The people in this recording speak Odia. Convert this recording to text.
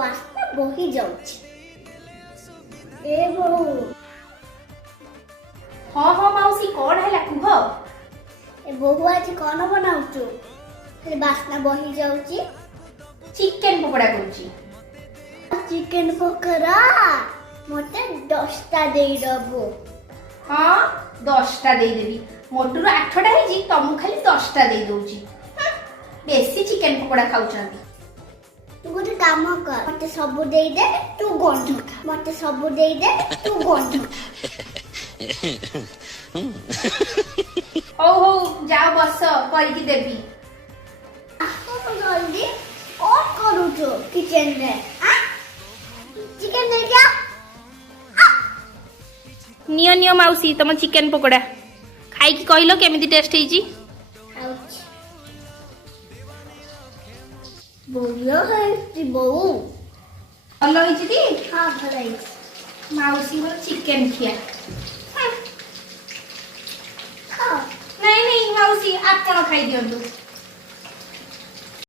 ବାସ୍ନା ବହି ଯାଉଛି। ଏ ବୋଉ ହଁ ହଁ ମାଉସୀ କଣ ହେଲା କୁହ। ଏ ବୋହୁ ଆଜି କଣ ବନାଉଛୁ? ଖାଲି ବାସ୍ନା ବହି ଯାଉଛି। ଚିକେନ ପକୋଡା କରୁଛି। ଚିକେନ ପକୋଡା ମତେ 10ଟା ଦେଇଦବୁ। ହଁ 10ଟା ଦେଇଦେବି। ମୋଟରୁ 8ଟା ହେଇଛି ତମକୁ ଖାଲି 10ଟା ଦେଇ ଦଉଛି। ବେଶୀ ଚିକେନ ପକୋଡା ଖାଉଛନ୍ତି। ତୁ ଗୋଟେ କାମ କର, ମତେ ସବୁ ଦେଇଦେ, ତୁ ଗନ୍ଧ ଖା। ମତେ ସବୁ ଦେଇଦେ, ତୁ ଗନ୍ଧ ଖା। ହଉ ହଉ ଯାଅ ବସ କରିକି ଦେବି। ଜଲ୍ଦି କଣ କରୁଛୁ କିଚେନରେ? ଚିକେନ ନେଇଯା। ନିଅ ନିଅ ମାଉସୀ ତମ ଚିକେନ ପକୋଡା ଖାଇକି କହିଲ କେମିତି ଟେଷ୍ଟ ହେଇଛି। ବଢିଆ ହେଇଛି ବୋଉ। ଭଲ ହେଇଛି ଟି? ହଁ ଭଲ ହେଇଛି। ମାଉସୀଙ୍କର ଚିକେନ ଖିଆ। ଖାଅ। ନାଇଁ ନାଇଁ ମାଉସୀ ଆପଣ ଖାଇଦିଅନ୍ତୁ।